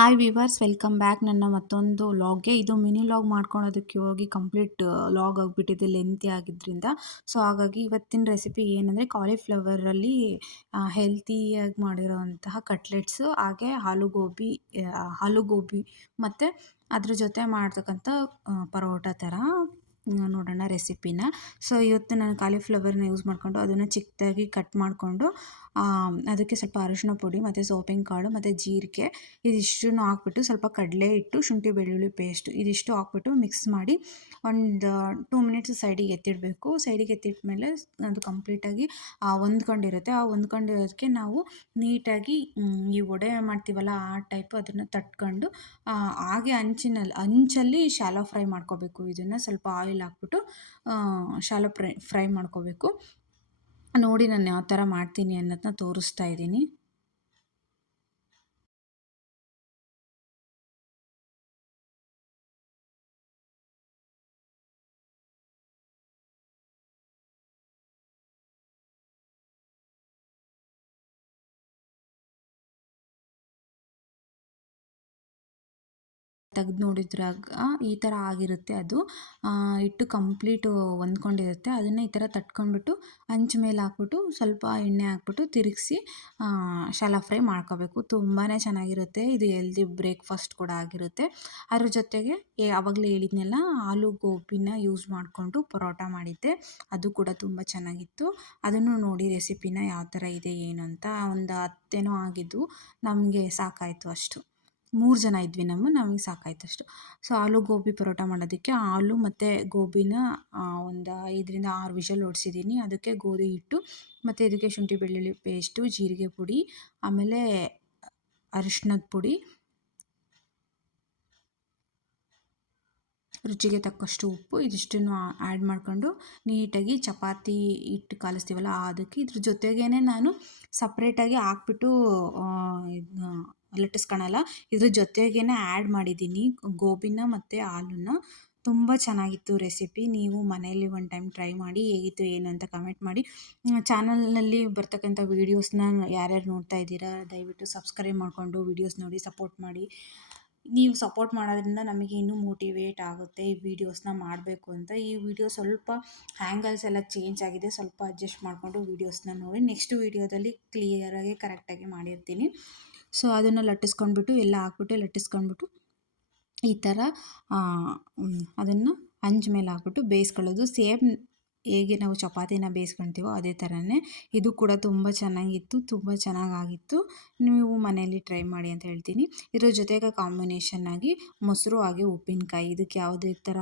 Hi viewers, welcome back ನನ್ನ ಮತ್ತೊಂದು ವ್ಲಾಗ್ಗೆ. ಇದು ಮಿನಿ ವ್ಲಾಗ್ ಮಾಡ್ಕೊಳೋದಕ್ಕೆ ಹೋಗಿ ಕಂಪ್ಲೀಟ್ ವ್ಲಾಗ್ ಆಗಿಬಿಟ್ಟಿದೆ, ಲೆಂತಿ ಆಗಿದ್ದರಿಂದ. ಸೊ ಹಾಗಾಗಿ ಇವತ್ತಿನ ರೆಸಿಪಿ ಏನಂದರೆ ಕಾಲಿಫ್ಲವರಲ್ಲಿ ಹೆಲ್ತಿಯಾಗಿ ಮಾಡಿರೋವಂತಹ ಕಟ್ಲೆಟ್ಸು, ಹಾಗೆ ಆಲೂಗೋಬಿ ಮತ್ತು ಅದ್ರ ಜೊತೆ ಮಾಡ್ತಕ್ಕಂಥ ಪರೋಟ ಥರ ನೋಡೋಣ ರೆಸಿಪಿನ. ಸೊ ಇವತ್ತು ನಾನು ಕಾಲಿಫ್ಲವರ್ನ ಯೂಸ್ ಮಾಡಿಕೊಂಡು ಅದನ್ನು ಚಿಕ್ಕದಾಗಿ ಕಟ್ ಮಾಡಿಕೊಂಡು ಅದಕ್ಕೆ ಸ್ವಲ್ಪ ಅರಿಶಿನ ಪುಡಿ ಮತ್ತು ಸೋಪಿನ ಕಾಳು ಮತ್ತು ಜೀರಿಗೆ ಇದಿಷ್ಟನ್ನು ಹಾಕ್ಬಿಟ್ಟು ಸ್ವಲ್ಪ ಕಡಲೆ ಹಿಟ್ಟು, ಶುಂಠಿ ಬೆಳ್ಳುಳ್ಳಿ ಪೇಸ್ಟು ಇದಿಷ್ಟು ಹಾಕ್ಬಿಟ್ಟು ಮಿಕ್ಸ್ ಮಾಡಿ ಒಂದು 2 ಮಿನಿಟ್ಸ್ ಸೈಡಿಗೆ ಎತ್ತಿಡಬೇಕು. ಸೈಡಿಗೆ ಎತ್ತಿಟ್ಮೇಲೆ ಅದು ಕಂಪ್ಲೀಟಾಗಿ ಹೊಂದ್ಕೊಂಡಿರುತ್ತೆ. ಆ ಹೊಂದ್ಕೊಂಡಿರೋದಕ್ಕೆ ನಾವು ನೀಟಾಗಿ ಈ ವಡೆ ಮಾಡ್ತೀವಲ್ಲ ಆ ಟೈಪು ಅದನ್ನು ತಟ್ಕೊಂಡು ಹಾಗೆ ಅಂಚಲ್ಲಿ ಶಾಲೋ ಫ್ರೈ ಮಾಡ್ಕೋಬೇಕು. ಇದನ್ನು ಸ್ವಲ್ಪ ಆಯಿಲ್ ಹಾಕ್ಬಿಟ್ಟು ಶಾಲೋ ಫ್ರೈ ಮಾಡ್ಕೋಬೇಕು. ನೋಡಿ ನಾನು ಯಾವ ಥರ ಮಾಡ್ತೀನಿ ಅನ್ನೋದನ್ನ ತೋರಿಸ್ತಾ ಇದ್ದೀನಿ. ತೆಗ್ದು ನೋಡಿದ್ರಾಗ ಈ ಥರ ಆಗಿರುತ್ತೆ. ಅದು ಹಿಟ್ಟು ಕಂಪ್ಲೀಟು ಹೊಂದ್ಕೊಂಡಿರುತ್ತೆ. ಅದನ್ನು ಈ ಥರ ತಟ್ಕೊಂಡ್ಬಿಟ್ಟು ಹಂಚ್ ಮೇಲೆ ಹಾಕ್ಬಿಟ್ಟು ಸ್ವಲ್ಪ ಎಣ್ಣೆ ಹಾಕ್ಬಿಟ್ಟು ತಿರುಗಿಸಿ ಶಾಲೋ ಫ್ರೈ ಮಾಡ್ಕೋಬೇಕು. ತುಂಬಾ ಚೆನ್ನಾಗಿರುತ್ತೆ. ಇದು ಹೆಲ್ದಿ ಬ್ರೇಕ್ಫಾಸ್ಟ್ ಕೂಡ ಆಗಿರುತ್ತೆ. ಅದ್ರ ಜೊತೆಗೆ ಆವಾಗಲೇ ಹೇಳಿದ್ನೆಲ್ಲ ಆಲೂಗೋಬಿನ ಯೂಸ್ ಮಾಡಿಕೊಂಡು ಪರೋಟ ಮಾಡಿದ್ದೆ, ಅದು ಕೂಡ ತುಂಬ ಚೆನ್ನಾಗಿತ್ತು. ಅದನ್ನು ನೋಡಿ ರೆಸಿಪಿನ ಯಾವ ಥರ ಇದೆ ಏನು ಅಂತ. ಒಂದು 10 ಏನೋ ಆಗಿದ್ದು, ನಮಗೆ ಸಾಕಾಯಿತು ಅಷ್ಟು. 3 ಜನ ಇದ್ವಿ ನಮಗೆ ಸಾಕಾಯ್ತು ಅಷ್ಟು. ಸೊ ಆಲೂಗೋಬಿ ಪರೋಟ ಮಾಡೋದಕ್ಕೆ ಆಲೂ ಮತ್ತು ಗೋಬಿನ ಒಂದು 5ರಿಂದ 6 ವಿಷಲ್ ಹೊಡ್ಸಿದ್ದೀನಿ. ಅದಕ್ಕೆ ಗೋಧಿ ಹಿಟ್ಟು ಮತ್ತು ಇದಕ್ಕೆ ಶುಂಠಿ ಬೆಳ್ಳುಳ್ಳಿ ಪೇಸ್ಟು, ಜೀರಿಗೆ ಪುಡಿ, ಆಮೇಲೆ ಅರಿಶಿನದ ಪುಡಿ, ರುಚಿಗೆ ತಕ್ಕಷ್ಟು ಉಪ್ಪು ಇದಿಷ್ಟನ್ನು ಆ್ಯಡ್ ಮಾಡ್ಕೊಂಡು ನೀಟಾಗಿ ಚಪಾತಿ ಹಿಟ್ಟು ಕಲಿಸ್ತೀವಲ್ಲ ಅದಕ್ಕೆ ಇದ್ರ ಜೊತೆಗೇ ನಾನು ಸಪ್ರೇಟಾಗಿ ಹಾಕ್ಬಿಟ್ಟು ಇದನ್ನ ಲಟ್ಟಿಸ್ಕೊಳಲ್ಲ, ಇದ್ರ ಜೊತೆಗೇ ಆ್ಯಡ್ ಮಾಡಿದ್ದೀನಿ ಗೋಬಿನ ಮತ್ತು ಆಲೂನ. ತುಂಬ ಚೆನ್ನಾಗಿತ್ತು ರೆಸಿಪಿ. ನೀವು ಮನೆಯಲ್ಲಿ ಒಂದು ಟೈಮ್ ಟ್ರೈ ಮಾಡಿ ಹೇಗಿತ್ತು ಏನು ಅಂತ ಕಮೆಂಟ್ ಮಾಡಿ. ಚಾನಲ್ನಲ್ಲಿ ಬರ್ತಕ್ಕಂಥ ವೀಡಿಯೋಸ್ನ ಯಾರ್ಯಾರು ನೋಡ್ತಾ ಇದ್ದೀರಾ ದಯವಿಟ್ಟು ಸಬ್ಸ್ಕ್ರೈಬ್ ಮಾಡಿಕೊಂಡು ವೀಡಿಯೋಸ್ ನೋಡಿ ಸಪೋರ್ಟ್ ಮಾಡಿ. ನೀವು ಸಪೋರ್ಟ್ ಮಾಡೋದ್ರಿಂದ ನಮಗೆ ಇನ್ನೂ ಮೋಟಿವೇಟ್ ಆಗುತ್ತೆ ಈ ವಿಡಿಯೋಸ್ನ ಮಾಡಬೇಕು ಅಂತ. ಈ ವಿಡಿಯೋ ಸ್ವಲ್ಪ ಹ್ಯಾಂಗಲ್ಸ್ ಎಲ್ಲ ಚೇಂಜ್ ಆಗಿದೆ, ಸ್ವಲ್ಪ ಅಡ್ಜಸ್ಟ್ ಮಾಡಿಕೊಂಡು ವೀಡಿಯೋಸ್ನ ನೋಡಿ. ನೆಕ್ಸ್ಟ್ ವೀಡಿಯೋದಲ್ಲಿ ಕ್ಲಿಯರಾಗಿ ಕರೆಕ್ಟಾಗಿ ಮಾಡಿರ್ತೀನಿ. ಸೊ ಅದನ್ನು ಲಟ್ಟಿಸ್ಕೊಂಡ್ಬಿಟ್ಟು ಎಲ್ಲ ಹಾಕ್ಬಿಟ್ಟು ಲಟ್ಟಿಸ್ಕೊಂಡ್ಬಿಟ್ಟು ಈ ಥರ ಅದನ್ನು ಹಂಚ್ ಮೇಲೆ ಹಾಕ್ಬಿಟ್ಟು ಬೇಯಿಸ್ಕೊಳ್ಳೋದು. ಸೇಮ್ ಹೇಗೆ ನಾವು ಚಪಾತಿನ ಬೇಯಿಸ್ಕೊಳ್ತೀವೋ ಅದೇ ಥರನೇ ಇದು ಕೂಡ ತುಂಬ ಚೆನ್ನಾಗಿತ್ತು, ತುಂಬ ಚೆನ್ನಾಗಾಗಿತ್ತು. ನೀವು ಮನೆಯಲ್ಲಿ ಟ್ರೈ ಮಾಡಿ ಅಂತ ಹೇಳ್ತೀನಿ. ಇದ್ರ ಜೊತೆಗೆ ಕಾಂಬಿನೇಷನ್ ಆಗಿ ಮೊಸರು ಹಾಗೆ ಉಪ್ಪಿನಕಾಯಿ, ಇದಕ್ಕೆ ಯಾವುದೇ ಥರ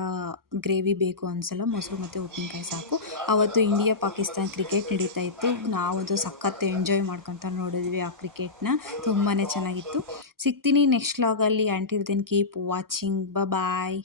ಗ್ರೇವಿ ಬೇಕು ಅನಿಸಲ್ಲ, ಮೊಸರು ಮತ್ತು ಉಪ್ಪಿನಕಾಯಿ ಸಾಕು. ಆವತ್ತು ಇಂಡಿಯಾ ಪಾಕಿಸ್ತಾನ ಕ್ರಿಕೆಟ್ ನಡೀತಾ ಇತ್ತು. ನಾವು ಅದು ಸಖತ್ ಎಂಜಾಯ್ ಮಾಡ್ಕೊತ ನೋಡಿದ್ವಿ ಆ ಕ್ರಿಕೆಟ್ನ. ತುಂಬಾ ಚೆನ್ನಾಗಿತ್ತು. ಸಿಗ್ತೀನಿ ನೆಕ್ಸ್ಟ್ ವ್ಲಾಗಲ್ಲಿ. Until then keep watching. ಬಾಯ್.